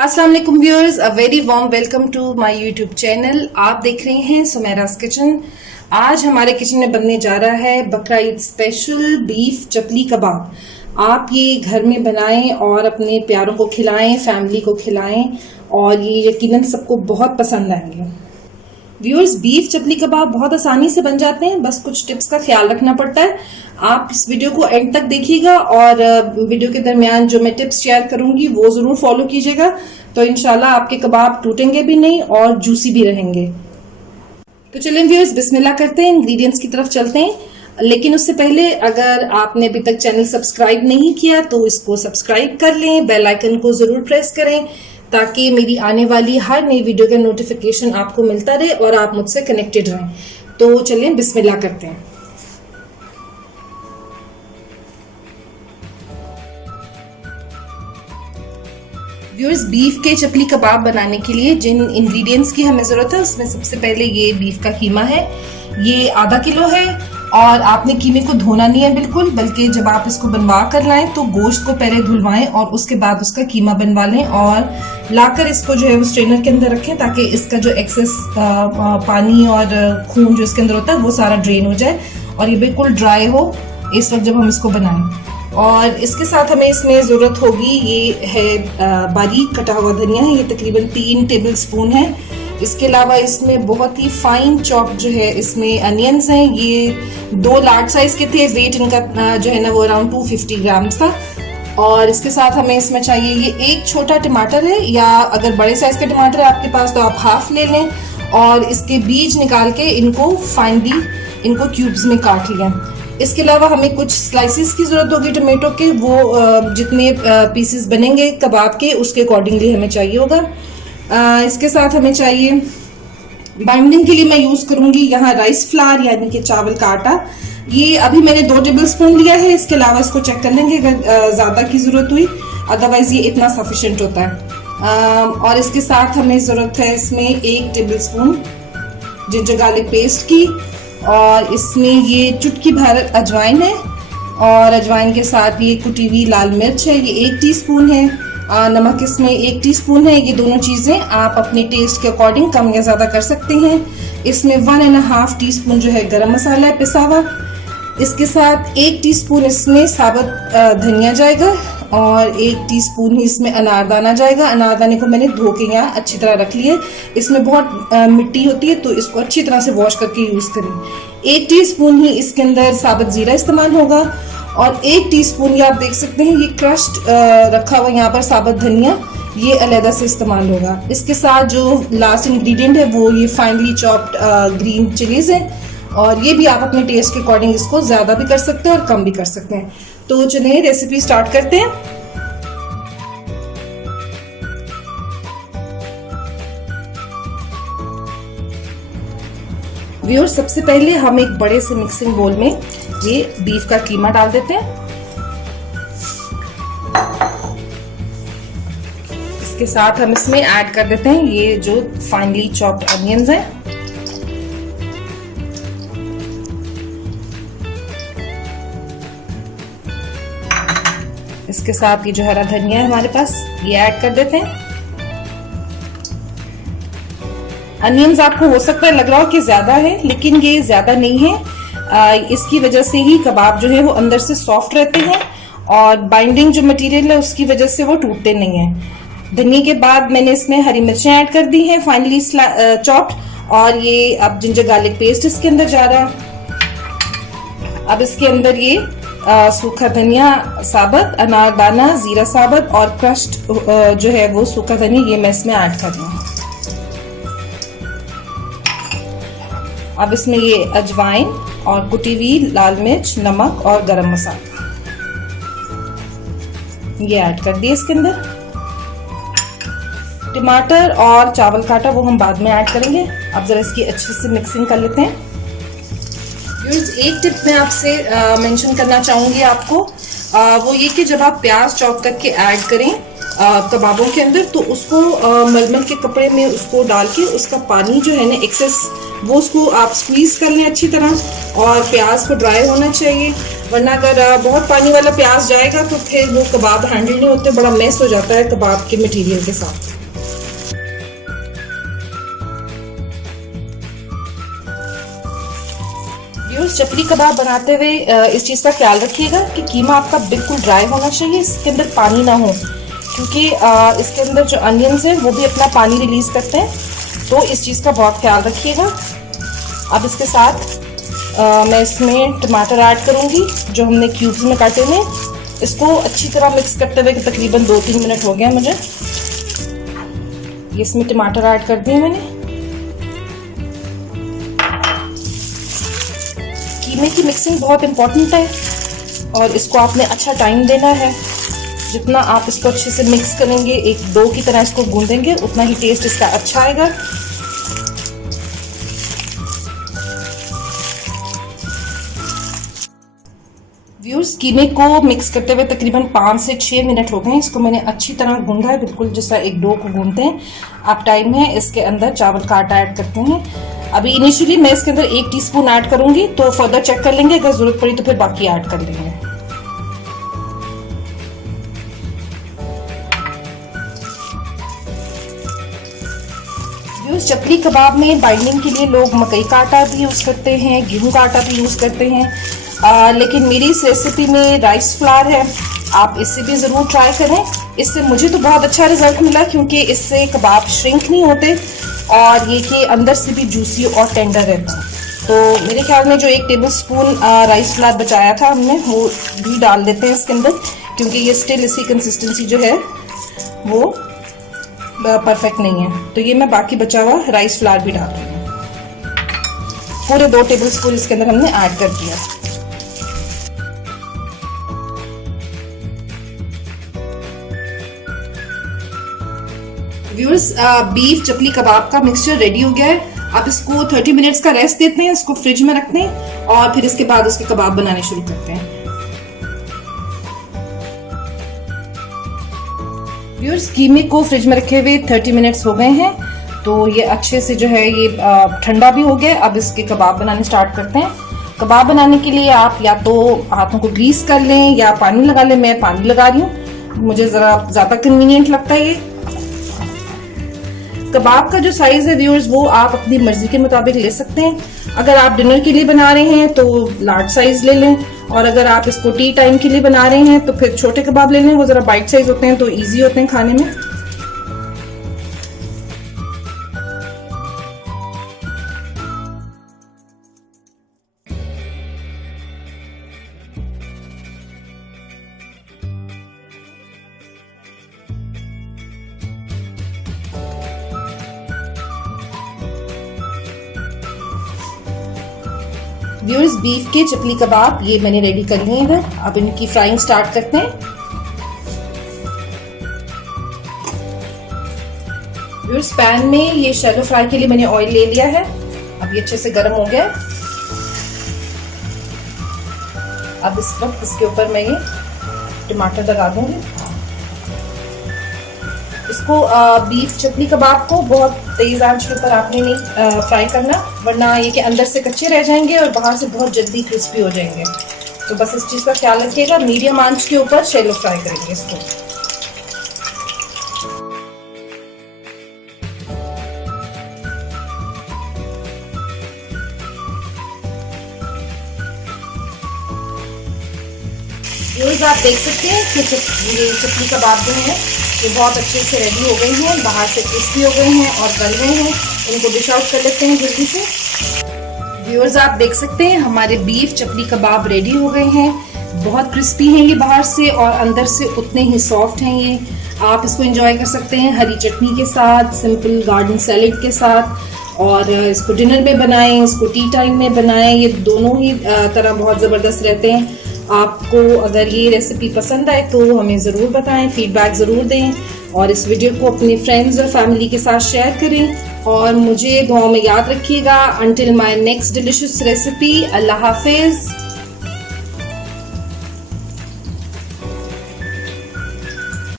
अस्सलाम वालेकुम viewers, a very warm welcome to my YouTube channel. आप देख रहे हैं सुमेरास किचन। आज हमारे किचन में बनने जा रहा है बकरा ईद स्पेशल बीफ चपली कबाब। आप ये घर में बनाएं और अपने प्यारों को खिलाएं, फैमिली को खिलाएं और ये यकीनन सबको बहुत पसंद आएंगे। व्यूअर्स, बीफ चपली कबाब बहुत आसानी से बन जाते हैं, बस कुछ टिप्स का ख्याल रखना पड़ता है। आप इस वीडियो को एंड तक देखिएगा और वीडियो के दरमियान जो मैं टिप्स शेयर करूंगी वो जरूर फॉलो कीजिएगा, तो इंशाल्लाह आपके कबाब टूटेंगे भी नहीं और जूसी भी रहेंगे। तो चलें व्यूअर्स, बिस्मिल्लाह करते हैं, इंग्रेडिएंट्स की तरफ चलते हैं। लेकिन उससे पहले अगर आपने अभी तक चैनल सब्सक्राइब नहीं किया तो इसको सब्सक्राइब कर लें, बेल आइकन को जरूर प्रेस करें ताकि मेरी आने वाली हर नई वीडियो का नोटिफिकेशन आपको मिलता रहे और आप मुझसे कनेक्टेड रहें। तो चलें बिस्मिल्लाह करते हैं। व्यूअर्स, बीफ के चपली कबाब बनाने के लिए जिन इंग्रेडिएंट्स की हमें जरूरत है उसमें सबसे पहले ये बीफ का कीमा है। ये आधा किलो है और आपने कीमे को धोना नहीं है बिल्कुल, बल्कि जब आप इसको बनवा कर लाएं तो गोश्त को पहले धुलवाएं और उसके बाद उसका कीमा बनवा लें और लाकर इसको जो है वो स्ट्रेनर के अंदर रखें ताकि इसका जो एक्सेस पानी और खून जो इसके अंदर होता है वो सारा ड्रेन हो जाए और ये बिल्कुल ड्राई हो इस वक्त जब हम इसको बनाएं। और इसके साथ हमें इसमें जरूरत होगी, ये है बारीक कटा हुआ धनिया है, ये तकरीबन 3 टेबल स्पून है। इसके अलावा इसमें बहुत ही फाइन चॉप जो है इसमें अनियंस हैं, ये 2 लार्ज साइज के थे। वेट इनका जो है ना वो अराउंड 250 ग्राम्स था। और इसके साथ हमें इसमें चाहिए ये एक छोटा टमाटर है, या अगर बड़े साइज का टमाटर है आपके पास तो आप हाफ ले लें और इसके बीज निकाल के इनको फाइनली इनको क्यूब्स में काट लिया। इसके अलावा हमें कुछ स्लाइसिस की जरूरत होगी टमाटो के, वो जितने पीसेस बनेंगे कबाब के उसके अकॉर्डिंगली हमें चाहिए होगा। इसके साथ हमें चाहिए बाइंडिंग के लिए मैं यूज करूंगी यहाँ राइस फ्लावर यानी कि चावल का आटा। ये अभी मैंने 2 टेबल स्पून लिया है। इसके अलावा इसको चेक कर लेंगे अगर ज्यादा की जरूरत हुई, अदरवाइज ये इतना सफिशिएंट होता है। और इसके साथ हमें जरूरत है इसमें 1 table spoon ginger garlic paste की, और इसमें ये चुटकी भर अजवाइन है और अजवाइन के साथ ये कुटी हुई लाल मिर्च है, ये 1 टीस्पून है। नमक इसमें 1 टीस्पून है। ये दोनों चीजें आप अपने टेस्ट के अकॉर्डिंग कम या ज्यादा कर सकते हैं। इसमें 1.5 टीस्पून जो है गरम मसाला है पिसा हुआ। इसके साथ 1 टीस्पून इसमें साबुत धनिया जाएगा और 1 टीस्पून ही इसमें अनारदाना जाएगा। अनारदाने को मैंने धो के यहाँ अच्छी तरह रख लिया। इसमें बहुत मिट्टी होती है तो इसको अच्छी तरह से वॉश करके यूज करें। 1 टीस्पून ही इसके अंदर साबुत जीरा इस्तेमाल होगा और 1 टीस्पून ये आप देख सकते हैं ये क्रश्ड रखा हुआ यहाँ पर साबुत धनिया, ये अलग से इस्तेमाल होगा। इसके साथ जो लास्ट इंग्रेडिएंट है वो ये फाइनली चॉप्ड ग्रीन चिलीज है और ये भी आप अपने टेस्ट के अकॉर्डिंग इसको ज्यादा भी कर सकते हैं और कम भी कर सकते हैं। तो चलिए रेसिपी स्टार्ट करते हैं। व्यूअर्स, सबसे पहले हम एक बड़े से मिक्सिंग बोल में ये बीफ का कीमा डाल देते हैं। इसके साथ हम इसमें ऐड कर देते हैं ये जो फाइनली चॉप्ड अनियंस हैं। इसके साथ ये जो हरा धनिया है हमारे पास ये ऐड कर देते हैं। अनियंस आपको हो सकता है लग रहा हो कि ज्यादा है, लेकिन ये ज्यादा नहीं है। इसकी वजह से ही कबाब जो है वो अंदर से सॉफ्ट रहते हैं और बाइंडिंग जो मटेरियल है उसकी वजह से वो टूटते नहीं है। धनिया के बाद मैंने इसमें हरी मिर्चें ऐड कर दी हैं फाइनली चॉप्ड, और ये अब जिंजर गार्लिक पेस्ट इसके अंदर जा रहा है। अब इसके अंदर ये सूखा धनिया साबुत, अनारदाना, जीरा साबुत और क्रश्ड जो है वो सूखा धनिया ये मैं इसमें ऐड कर रही हूँ। अब इसमें ये अजवाइन और कुटी हुई लाल मिर्च, नमक और गरम मसाला ये ऐड कर दिए इसके अंदर। टमाटर और चावल का आटा वो हम बाद में ऐड करेंगे। अब जरा इसकी अच्छे से मिक्सिंग कर लेते हैं। एक टिप मैं आपसे मेंशन करना चाहूंगी आपको, वो ये कि जब आप प्याज चॉप करके ऐड करें कबाबों के अंदर तो उसको मलमल के कपड़े में उसको डाल के उसका पानी जो है ना एक्सेस वो उसको आप स्क्वीज कर लें अच्छी तरह और प्याज को ड्राई होना चाहिए, वरना अगर बहुत पानी वाला प्याज जाएगा तो फिर वो कबाब हैंडल नहीं होते, बड़ा मेस हो जाता है कबाब के मटेरियल के साथ। व्यूअर्स, चपली कबाब बनाते हुए इस चीज़ का ख्याल रखिएगा कि कीमा आपका बिल्कुल ड्राई होना चाहिए, इसके अंदर पानी ना हो, क्योंकि इसके अंदर जो अनियंस हैं वो भी अपना पानी रिलीज़ करते हैं, तो इस चीज़ का बहुत ख्याल रखिएगा। अब इसके साथ मैं इसमें टमाटर ऐड करूँगी जो हमने क्यूब्स में काटे हैं। इसको अच्छी तरह मिक्स करते हुए तकरीबन 2-3 मिनट हो गए मुझे। ये इसमें टमाटर ऐड कर दिए मैंने। कीमे की मिक्सिंग बहुत इम्पॉर्टेंट है और इसको आपने अच्छा टाइम देना है। जितना आप इसको अच्छे से मिक्स करेंगे, एक डो की तरह इसको गूंदेंगे, उतना ही टेस्ट इसका अच्छा आएगा। व्यूअर्स, कीमे को मिक्स करते हुए तकरीबन 5 से 6 मिनट हो गए। इसको मैंने अच्छी तरह गूंदा है, बिल्कुल जैसा एक डो को गूंदते हैं। अब टाइम है इसके अंदर चावल का आटा ऐड करते हैं। अभी इनिशियली मैं इसके अंदर 1 टीस्पून ऐड करूंगी, तो फर्दर चेक कर लेंगे, अगर जरूरत पड़ी तो फिर बाकी ऐड कर लेंगे। व्यूअर्स, चपली कबाब में बाइंडिंग के लिए लोग मकई का आटा भी यूज करते हैं, गेहूं का आटा भी यूज करते हैं, लेकिन मेरी इस रेसिपी में राइस फ्लावर है। आप इससे भी ज़रूर ट्राई करें। इससे मुझे तो बहुत अच्छा रिजल्ट मिला, क्योंकि इससे कबाब श्रिंक नहीं होते और ये कि अंदर से भी जूसी और टेंडर रहता है। तो मेरे ख्याल में जो 1 टेबलस्पून राइस फ्लावर बचाया था हमने, वो भी डाल देते हैं इसके अंदर, क्योंकि ये स्टिल इसी कंसिस्टेंसी जो है वो परफेक्ट नहीं है। तो ये मैं बाकी बचा हुआ राइस फ्लावर भी डाल दूँगी। पूरे 2 टेबलस्पून इसके अंदर हमने ऐड कर दिया। व्यूअर्स, बीफ चपली कबाब का मिक्सचर रेडी हो गया है। आप इसको 30 मिनट्स का रेस्ट देते हैं, इसको फ्रिज में रखते हैं और फिर इसके बाद उसके कबाब बनाने शुरू करते हैं। व्यूअर्स, कीमे को फ्रिज में रखे हुए 30 मिनट्स हो गए हैं, तो ये अच्छे से जो है ये ठंडा भी हो गया। अब इसके कबाब बनाने स्टार्ट करते हैं। कबाब बनाने के लिए आप या तो हाथों को ग्रीस कर लें या पानी लगा लें। मैं पानी लगा रही हूँ, मुझे ज़रा ज़्यादा कन्वीनियंट लगता है ये। कबाब का जो साइज है व्यूअर्स, वो आप अपनी मर्जी के मुताबिक ले सकते हैं। अगर आप डिनर के लिए बना रहे हैं तो लार्ज साइज ले लें, और अगर आप इसको टी टाइम के लिए बना रहे हैं तो फिर छोटे कबाब ले लें। वो जरा बाइट साइज होते हैं तो इजी होते हैं खाने में। व्यूअर्स, बीफ के चपली कबाब ये मैंने रेडी कर लिए हैं। अब इनकी फ्राइंग स्टार्ट करते हैं। व्यूअर्स, पैन में ये शैलो फ्राई के लिए मैंने ऑयल ले लिया है। अब ये अच्छे से गर्म हो गया। अब इस वक्त इसके ऊपर मैं ये टमाटर लगा दूंगी। इसको बीफ चपली कबाब को बहुत तेज आंच के ऊपर आपने नहीं फ्राई करना, वरना ये कि अंदर से कच्चे रह जाएंगे और बाहर से बहुत जल्दी क्रिस्पी हो जाएंगे। तो बस इस चीज़ का ख्याल रखिएगा। मीडियम आंच के ऊपर शैलो फ्राई करेंगे इसको। आप देख सकते हैं कि ये चपली कबाब जो है ये बहुत अच्छे से रेडी हो गए हैं, बाहर से क्रिस्पी हो गए हैं और गल गए हैं। इनको डिश आउट कर लेते हैं जल्दी से। व्यूअर्स, आप देख सकते हैं हमारे बीफ चपली कबाब रेडी हो गए हैं। बहुत क्रिस्पी हैं ये बाहर से और अंदर से उतने ही सॉफ्ट हैं ये। आप इसको एंजॉय कर सकते हैं हरी चटनी के साथ, सिंपल गार्डन सैलेड के साथ, और इसको डिनर में बनाएं, इसको टी टाइम में बनाएं। ये दोनों ही तरह बहुत ज़बरदस्त रहते हैं। आपको अगर ये रेसिपी पसंद आए तो हमें ज़रूर बताएं, फीडबैक ज़रूर दें और इस वीडियो को अपने फ्रेंड्स और फैमिली के साथ शेयर करें और मुझे दुआओं में याद रखिएगा। Until my next delicious recipe, अल्लाह हाफिज़।